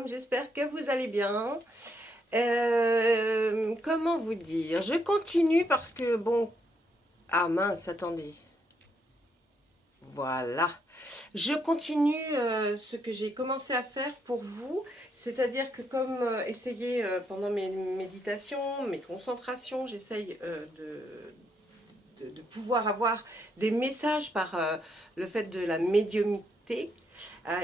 Shalom, j'espère que vous allez bien. Comment vous dire? Je continue parce que bon... Ah mince, attendez. Voilà. Je continue ce que j'ai commencé à faire pour vous. C'est-à-dire que comme essayer pendant mes méditations, mes concentrations, j'essaye de pouvoir avoir des messages par le fait de la médiumnité.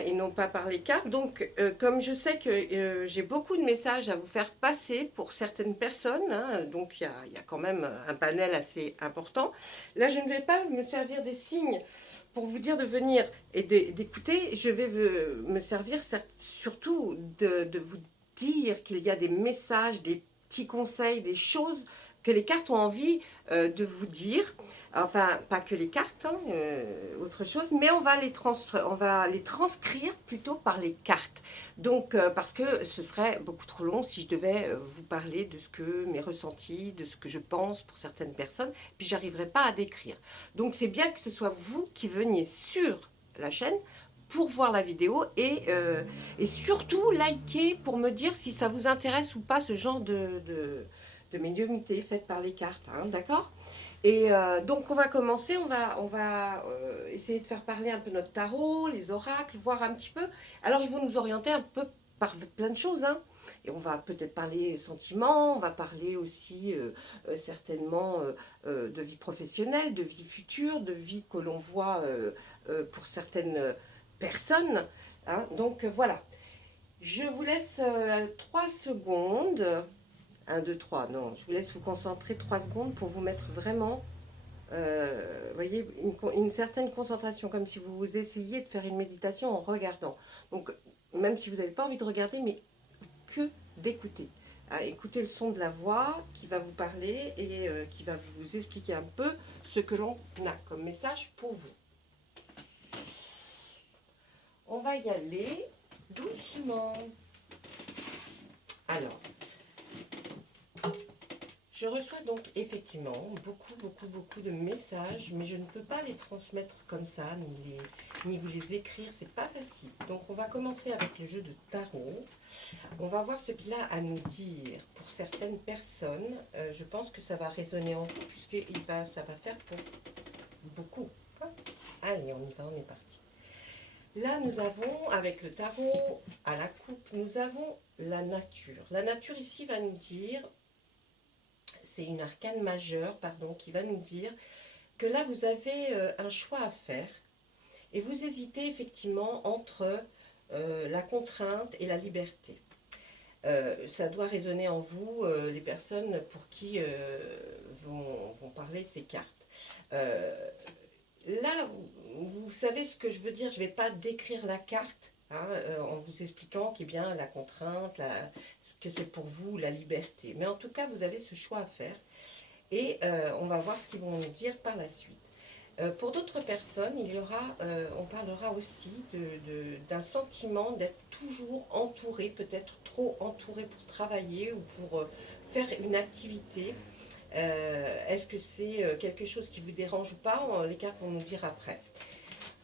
Et non pas par les cartes. Donc, comme je sais que j'ai beaucoup de messages à vous faire passer pour certaines personnes, hein, donc il y a quand même un panel assez important. Là, je ne vais pas me servir des signes pour vous dire de venir et d'écouter. Je vais me servir surtout de vous dire qu'il y a des messages, des petits conseils, des choses que les cartes ont envie de vous dire. Enfin, pas que les cartes, hein, autre chose, mais on va les transcrire plutôt par les cartes. Donc, parce que ce serait beaucoup trop long si je devais vous parler de ce que mes ressentis, de ce que je pense pour certaines personnes, puis j'arriverai pas à décrire. Donc, c'est bien que ce soit vous qui veniez sur la chaîne pour voir la vidéo et surtout liker pour me dire si ça vous intéresse ou pas ce genre de médiumnité faite par les cartes, hein, d'accord? Et donc on va commencer, on va essayer de faire parler un peu notre tarot, les oracles, voir un petit peu. Alors ils vont nous orienter un peu par plein de choses, hein. Et on va peut-être parler sentiments, on va parler aussi certainement de vie professionnelle, de vie future, de vie que l'on voit pour certaines personnes, hein. Donc voilà, je vous laisse 3 secondes. 1, 2, 3, non, je vous laisse vous concentrer 3 secondes pour vous mettre vraiment, voyez, une certaine concentration, comme si vous essayiez de faire une méditation en regardant. Donc, même si vous n'avez pas envie de regarder, mais que d'écouter. Ah, écoutez le son de la voix qui va vous parler et qui va vous expliquer un peu ce que l'on a comme message pour vous. On va y aller doucement. Alors, je reçois donc effectivement beaucoup de messages, mais je ne peux pas les transmettre comme ça, ni vous les écrire, c'est pas facile. Donc on va commencer avec le jeu de tarot. On va voir ce qu'il a à nous dire pour certaines personnes. Je pense que ça va résonner en vous, puisque ça va faire pour beaucoup. Allez, on y va, on est parti. Là, nous avons, avec le tarot à la coupe, nous avons la nature. La nature ici va nous dire... C'est une arcane majeure, pardon, qui va nous dire que là, vous avez un choix à faire et vous hésitez effectivement entre la contrainte et la liberté. Ça doit résonner en vous, les personnes pour qui vont parler ces cartes. Là, vous savez ce que je veux dire, je ne vais pas décrire la carte, hein, en vous expliquant qu'il y a bien la contrainte, ce que c'est pour vous, la liberté. Mais en tout cas, vous avez ce choix à faire et on va voir ce qu'ils vont nous dire par la suite. Pour d'autres personnes, on parlera aussi d'un sentiment d'être toujours entouré, peut-être trop entouré pour travailler ou pour faire une activité. Est-ce que c'est quelque chose qui vous dérange ou pas? Les cartes vont nous dire après.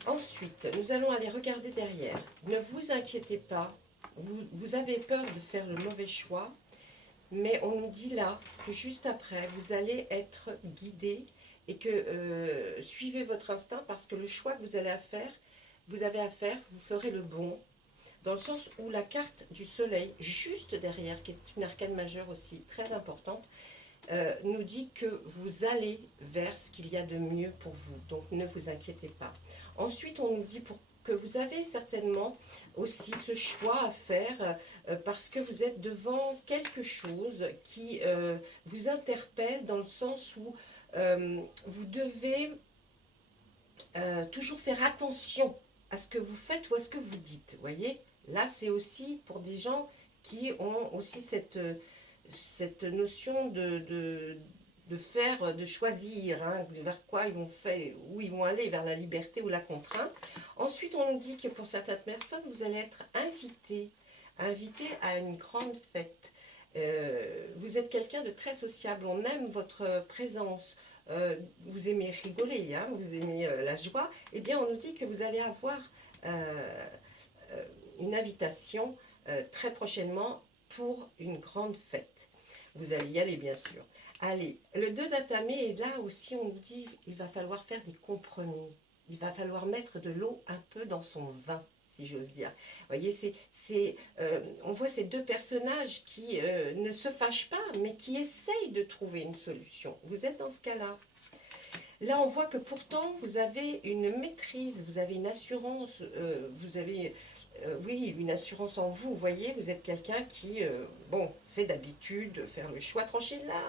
Ensuite, nous allons aller regarder derrière. Ne vous inquiétez pas, vous avez peur de faire le mauvais choix, mais on nous dit là que juste après, vous allez être guidé et que suivez votre instinct parce que le choix que vous avez à faire, vous ferez le bon. Dans le sens où la carte du soleil, juste derrière, qui est une arcane majeure aussi très importante, nous dit que vous allez vers ce qu'il y a de mieux pour vous. Donc ne vous inquiétez pas. Ensuite, on nous dit que vous avez certainement aussi ce choix à faire parce que vous êtes devant quelque chose qui vous interpelle dans le sens où vous devez toujours faire attention à ce que vous faites ou à ce que vous dites. Vous voyez, là c'est aussi pour des gens qui ont aussi cette notion de faire, de choisir, hein, vers quoi ils vont faire, où ils vont aller, vers la liberté ou la contrainte. Ensuite, on nous dit que pour certaines personnes, vous allez être invité à une grande fête. Vous êtes quelqu'un de très sociable, on aime votre présence, vous aimez rigoler, hein, vous aimez la joie, eh bien on nous dit que vous allez avoir une invitation très prochainement pour une grande fête. Vous allez y aller, bien sûr. Allez, le 2 d'Atame est là aussi, on nous dit il va falloir faire des compromis. Il va falloir mettre de l'eau un peu dans son vin, si j'ose dire. Vous voyez, on voit ces deux personnages qui ne se fâchent pas, mais qui essayent de trouver une solution. Vous êtes dans ce cas-là. Là, on voit que pourtant, vous avez une maîtrise, vous avez une assurance, vous avez, oui, une assurance en vous. Vous voyez, vous êtes quelqu'un qui, bon, c'est d'habitude faire le choix tranché. Là,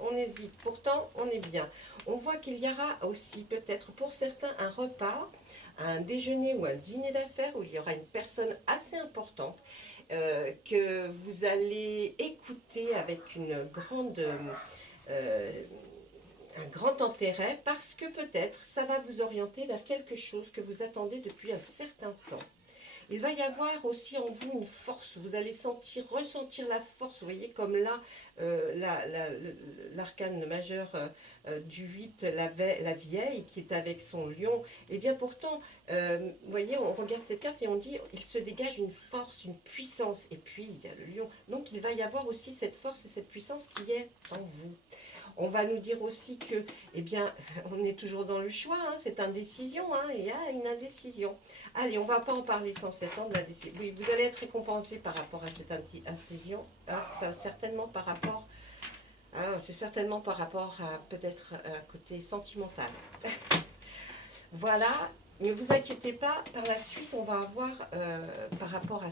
on hésite. Pourtant, on est bien. On voit qu'il y aura aussi peut-être pour certains un repas, un déjeuner ou un dîner d'affaires où il y aura une personne assez importante que vous allez écouter avec une grande... un grand intérêt parce que peut-être ça va vous orienter vers quelque chose que vous attendez depuis un certain temps. Il va y avoir aussi en vous une force, vous allez ressentir la force, vous voyez comme là, l'arcane majeur du 8, la vieille qui est avec son lion, et bien pourtant, vous voyez, on regarde cette carte et on dit, il se dégage une force, une puissance, et puis il y a le lion, donc il va y avoir aussi cette force et cette puissance qui est en vous. On va nous dire aussi que, eh bien, on est toujours dans le choix, hein, c'est indécision, hein, il y a une indécision. Allez, on ne va pas en parler sans s'étendre, la décision. Oui, vous allez être récompensé par rapport à cette indécision. Ah, c'est certainement par rapport à peut-être un côté sentimental. Voilà, ne vous inquiétez pas, par la suite, on va avoir, par rapport à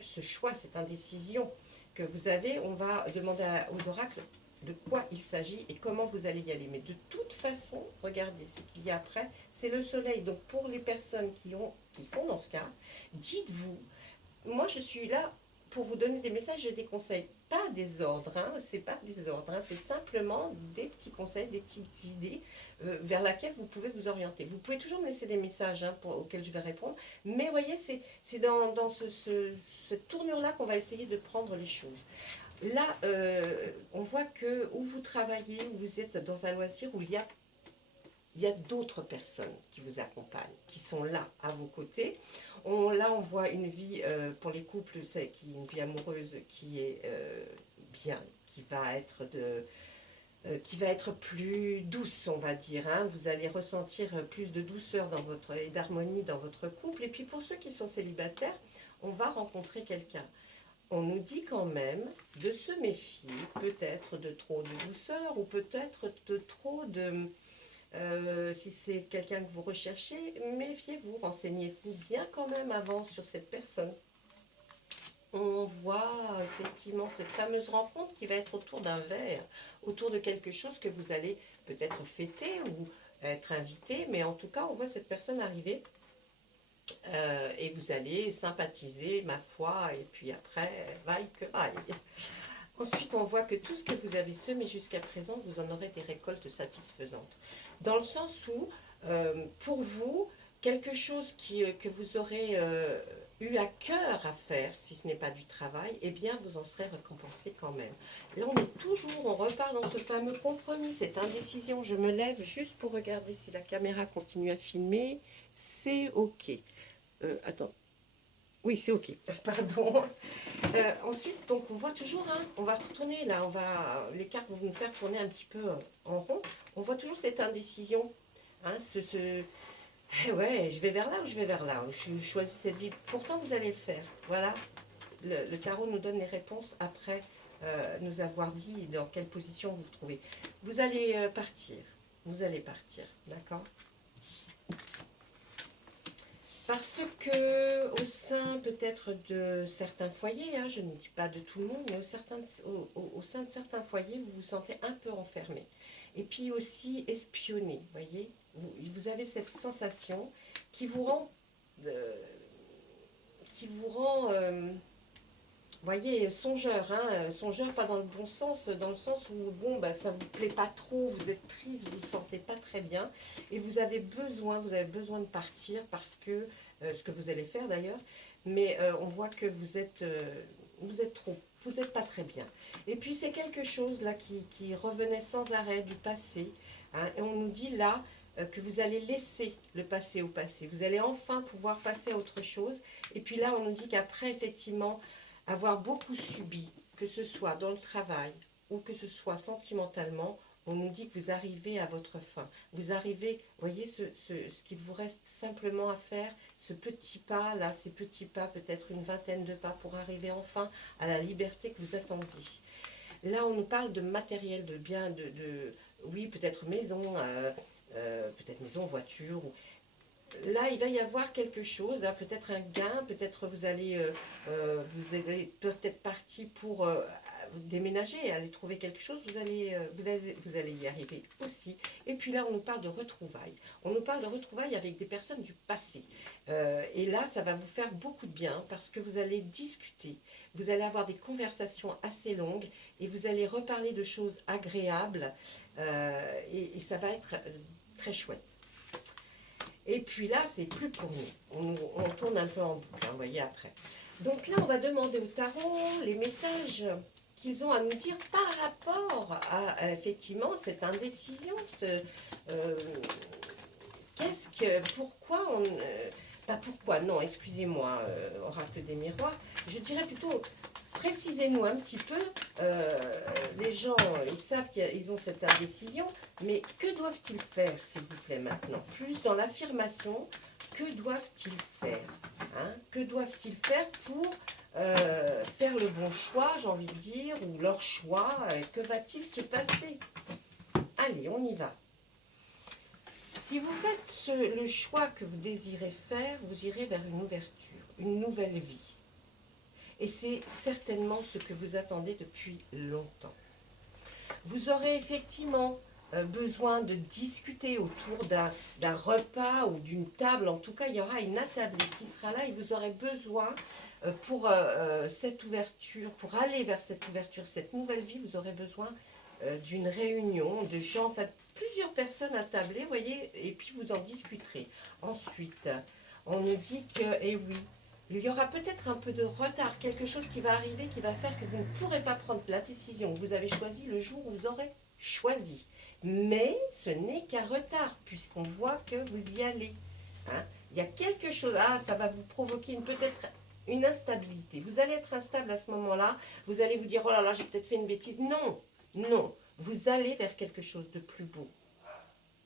ce choix, cette indécision que vous avez, on va demander aux oracles de quoi il s'agit et comment vous allez y aller. Mais de toute façon, regardez, ce qu'il y a après, c'est le soleil. Donc pour les personnes qui sont dans ce cas, dites-vous, moi je suis là pour vous donner des messages et des conseils, pas des ordres, hein, c'est pas des ordres, hein, c'est simplement des petits conseils, des petites idées vers laquelle vous pouvez vous orienter. Vous pouvez toujours me laisser des messages hein, auxquels je vais répondre, mais voyez, c'est dans cette tournure-là qu'on va essayer de prendre les choses. Là, on voit que où vous travaillez, où vous êtes dans un loisir, où il y a d'autres personnes qui vous accompagnent, qui sont là à vos côtés. Là, on voit une vie, pour les couples, une vie amoureuse qui est bien, qui va être plus douce, on va dire. Hein. Vous allez ressentir plus de douceur et d'harmonie dans votre couple. Et puis pour ceux qui sont célibataires, on va rencontrer quelqu'un. On nous dit quand même de se méfier, peut-être de trop de douceur ou peut-être de trop de... si c'est quelqu'un que vous recherchez, méfiez-vous, renseignez-vous bien quand même avant sur cette personne. On voit effectivement cette fameuse rencontre qui va être autour d'un verre, autour de quelque chose que vous allez peut-être fêter ou être invité, mais en tout cas, on voit cette personne arriver et vous allez sympathiser, ma foi, et puis après, vaille que vaille. Ensuite, on voit que tout ce que vous avez semé jusqu'à présent, vous en aurez des récoltes satisfaisantes. Dans le sens où, pour vous, quelque chose que vous aurez eu à cœur à faire, si ce n'est pas du travail, eh bien, vous en serez récompensé quand même. Là, on repart dans ce fameux compromis, cette indécision. Je me lève juste pour regarder si la caméra continue à filmer. C'est OK. Attends. Oui, c'est OK. Pardon. Ensuite, donc, on voit toujours, hein, on va retourner là, les cartes vont nous faire tourner un petit peu en rond. On voit toujours cette indécision. Hein, ouais, je vais vers là ou je vais vers là. Je choisis cette vie. Pourtant, vous allez le faire. Voilà. Le tarot nous donne les réponses après nous avoir dit dans quelle position vous vous trouvez. Vous allez partir. Vous allez partir. D'accord ? Parce que au sein peut-être de certains foyers, hein, je ne dis pas de tout le monde, mais au sein de certains foyers, vous vous sentez un peu enfermé. Et puis aussi espionné, voyez. Vous avez cette sensation qui vous rend, voyez, songeur, hein, songeur pas dans le bon sens, dans le sens où bon, bah, ça ne vous plaît pas trop, vous êtes triste, vous ne vous sentez pas très bien, et vous avez besoin de partir parce que, ce que vous allez faire d'ailleurs, mais on voit que vous êtes trop, vous n'êtes pas très bien. Et puis c'est quelque chose là qui revenait sans arrêt du passé, hein, et on nous dit là, que vous allez laisser le passé au passé. Vous allez enfin pouvoir passer à autre chose. Et puis là, on nous dit qu'après, effectivement, avoir beaucoup subi, que ce soit dans le travail ou que ce soit sentimentalement, on nous dit que vous arrivez à votre fin. Vous arrivez, voyez, ce qu'il vous reste simplement à faire, ce petit pas, là, ces petits pas, peut-être une vingtaine de pas pour arriver enfin à la liberté que vous attendiez. Là, on nous parle de matériel, de biens, oui, peut-être maison, voiture. Là, il va y avoir quelque chose, hein, peut-être un gain, peut-être vous allez peut-être partir pour déménager, aller trouver quelque chose, vous allez y arriver aussi. Et puis là, on nous parle de retrouvailles. On nous parle de retrouvailles avec des personnes du passé. Et là, ça va vous faire beaucoup de bien parce que vous allez discuter, vous allez avoir des conversations assez longues et vous allez reparler de choses agréables et ça va être très chouette. Et puis là, c'est plus pour nous. On tourne un peu en boucle, hein, vous voyez, après. Donc là, on va demander au tarot les messages qu'ils ont à nous dire par rapport à effectivement, cette indécision. Pourquoi on... pas pourquoi, non, excusez-moi, oracle des miroirs. Je dirais plutôt, précisez-nous un petit peu, les gens, ils savent qu'ils ont cette indécision, mais que doivent-ils faire, s'il vous plaît, maintenant? Plus dans l'affirmation, que doivent-ils faire, hein? Que doivent-ils faire pour faire le bon choix, j'ai envie de dire, ou leur choix? Que va-t-il se passer? Allez, on y va. Si vous faites le choix que vous désirez faire, vous irez vers une ouverture, une nouvelle vie. Et c'est certainement ce que vous attendez depuis longtemps. Vous aurez effectivement besoin de discuter autour d'un repas ou d'une table. En tout cas, il y aura une attablée qui sera là et vous aurez besoin pour cette ouverture, pour aller vers cette ouverture, cette nouvelle vie, vous aurez besoin d'une réunion de gens, en fait, plusieurs personnes attablées, vous voyez, et puis vous en discuterez. Ensuite, on nous dit que, eh oui, il y aura peut-être un peu de retard, quelque chose qui va arriver qui va faire que vous ne pourrez pas prendre la décision que vous avez choisie le jour où vous aurez choisi. Mais ce n'est qu'un retard, puisqu'on voit que vous y allez. Hein. Il y a quelque chose, ça va vous provoquer peut-être une instabilité. Vous allez être instable à ce moment-là, vous allez vous dire, oh là là, j'ai peut-être fait une bêtise. Non, non, vous allez vers quelque chose de plus beau,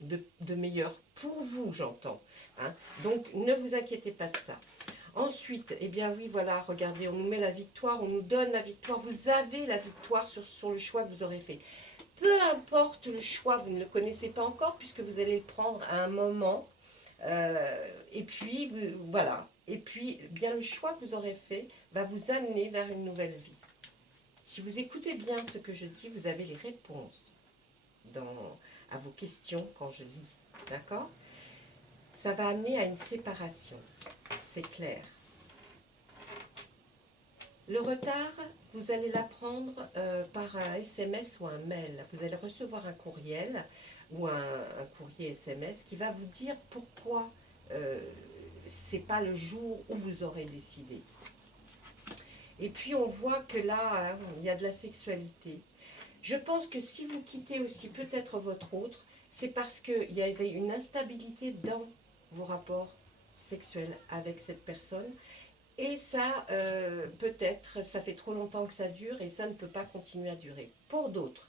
de meilleur, pour vous, j'entends. Hein. Donc, ne vous inquiétez pas de ça. Ensuite, eh bien oui, voilà, regardez, on nous met la victoire, on nous donne la victoire. Vous avez la victoire sur le choix que vous aurez fait. Peu importe le choix, vous ne le connaissez pas encore puisque vous allez le prendre à un moment. Et puis, voilà. Et puis, bien le choix que vous aurez fait va vous amener vers une nouvelle vie. Si vous écoutez bien ce que je dis, vous avez les réponses à vos questions quand je lis. D'accord ? Ça va amener à une séparation. C'est clair. Le retard, vous allez l'apprendre par un SMS ou un mail. Vous allez recevoir un courriel ou un courrier SMS qui va vous dire pourquoi c'est pas le jour où vous aurez décidé. Et puis on voit que là, hein, il y a de la sexualité. Je pense que si vous quittez aussi peut-être votre autre, c'est parce qu'il y avait une instabilité dans vos rapports sexuels avec cette personne. Et ça, peut-être, ça fait trop longtemps que ça dure et ça ne peut pas continuer à durer. Pour d'autres,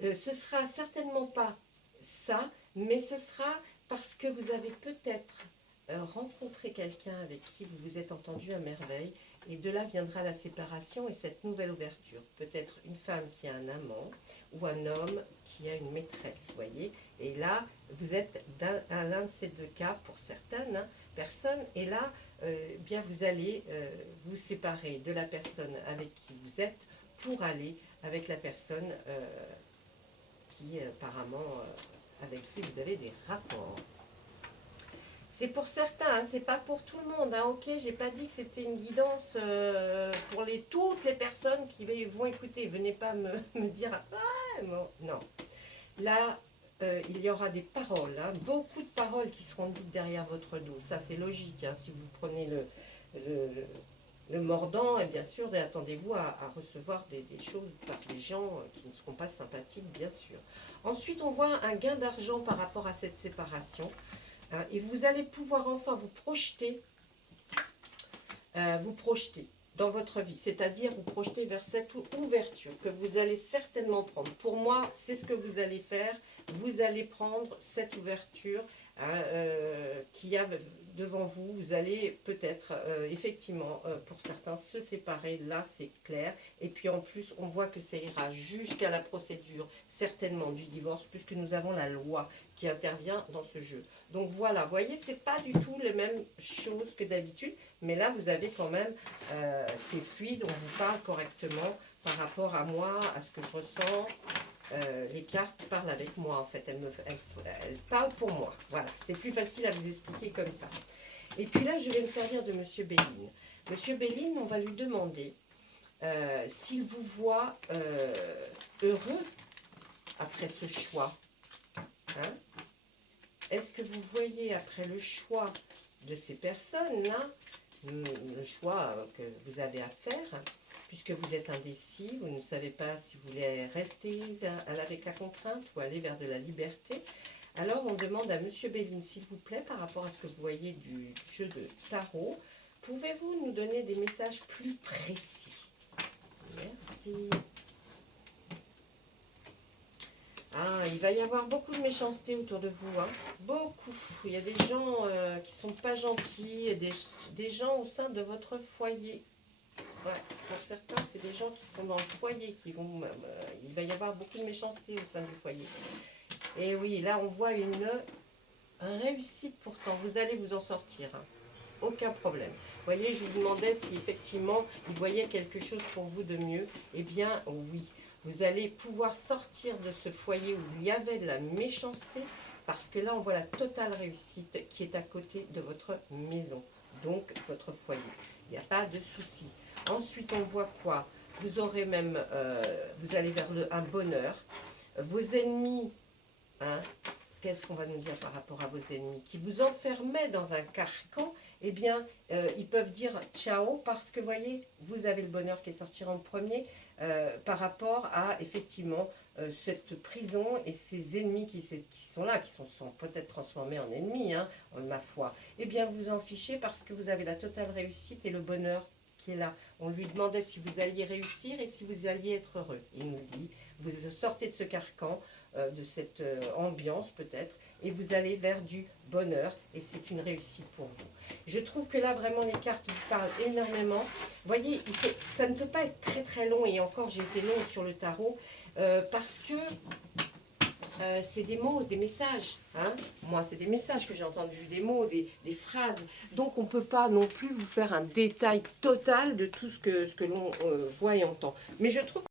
ce sera certainement pas ça, mais ce sera parce que vous avez peut-être rencontré quelqu'un avec qui vous vous êtes entendu à merveille. Et de là viendra la séparation et cette nouvelle ouverture. Peut-être une femme qui a un amant ou un homme qui a une maîtresse, voyez. Et là, vous êtes dans l'un de ces deux cas pour certaines personnes. Et là, bien vous allez vous séparer de la personne avec qui vous êtes pour aller avec la personne qui apparemment avec qui vous avez des rapports. C'est pour certains, hein, c'est pas pour tout le monde. Hein, ok, j'ai pas dit que c'était une guidance pour toutes les personnes qui vont écouter. Venez pas me dire non. Là, il y aura des paroles, hein, beaucoup de paroles qui seront dites derrière votre dos. Ça, c'est logique. Hein, si vous prenez le mordant, et bien sûr, attendez-vous à recevoir des choses par des gens qui ne seront pas sympathiques, bien sûr. Ensuite, on voit un gain d'argent par rapport à cette séparation. Hein, et vous allez pouvoir enfin vous projeter dans votre vie, c'est-à-dire vous projeter vers cette ouverture que vous allez certainement prendre. Pour moi, c'est ce que vous allez faire. Vous allez prendre cette ouverture qu'il y a devant vous. Vous allez peut-être, effectivement, pour certains, se séparer. Là, c'est clair. Et puis en plus, on voit que ça ira jusqu'à la procédure, certainement, du divorce, puisque nous avons la loi qui intervient dans ce jeu. Donc voilà, vous voyez, c'est pas du tout les mêmes choses que d'habitude. Mais là, vous avez quand même, c'est fluide, on vous parle correctement par rapport à moi, à ce que je ressens. Les cartes parlent avec moi, en fait. Elles parlent pour moi. Voilà, c'est plus facile à vous expliquer comme ça. Et puis là, je vais me servir de Monsieur Béline. Monsieur Béline, on va lui demander s'il vous voit heureux après ce choix. Hein? Est-ce que vous voyez après le choix de ces personnes-là, le choix que vous avez à faire, puisque vous êtes indécis, vous ne savez pas si vous voulez rester avec la contrainte ou aller vers de la liberté. Alors on demande à Monsieur Béline, s'il vous plaît, par rapport à ce que vous voyez du jeu de tarot, pouvez-vous nous donner des messages plus précis? Merci. Ah, il va y avoir beaucoup de méchanceté autour de vous, hein. Beaucoup. Il y a des gens qui sont pas gentils, et des gens au sein de votre foyer. Ouais, pour certains, c'est des gens qui sont dans le foyer qui vont... il va y avoir beaucoup de méchanceté au sein du foyer. Et oui, là, on voit une réussite pourtant. Vous allez vous en sortir, hein. Aucun problème. Vous voyez, je vous demandais si effectivement, il voyait quelque chose pour vous de mieux. Eh bien, oui. Vous allez pouvoir sortir de ce foyer où il y avait de la méchanceté, parce que là, on voit la totale réussite qui est à côté de votre maison, donc votre foyer. Il n'y a pas de souci. Ensuite, on voit quoi? Vous aurez même, vous allez vers un bonheur. Vos ennemis, hein, qu'est-ce qu'on va nous dire par rapport à vos ennemis qui vous enfermaient dans un carcan? Eh bien, ils peuvent dire ciao, parce que, voyez, vous avez le bonheur qui est sorti en premier par rapport à, effectivement, cette prison et ces ennemis qui sont là, qui sont peut-être transformés en ennemis, hein, ma foi. Eh bien, vous en fichez, parce que vous avez la totale réussite et le bonheur qui est là. On lui demandait si vous alliez réussir et si vous alliez être heureux. Il nous dit, vous sortez de ce carcan, de cette ambiance peut-être, et vous allez vers du bonheur, et c'est une réussite pour vous. Je trouve que là, vraiment, les cartes vous parlent énormément. Vous voyez, ça ne peut pas être très très long, et encore, j'ai été longue sur le tarot, parce que c'est des mots, des messages. Hein. Moi, c'est des messages que j'ai entendus, des mots, des phrases. Donc, on ne peut pas non plus vous faire un détail total de tout ce que l'on voit et entend. Mais je trouve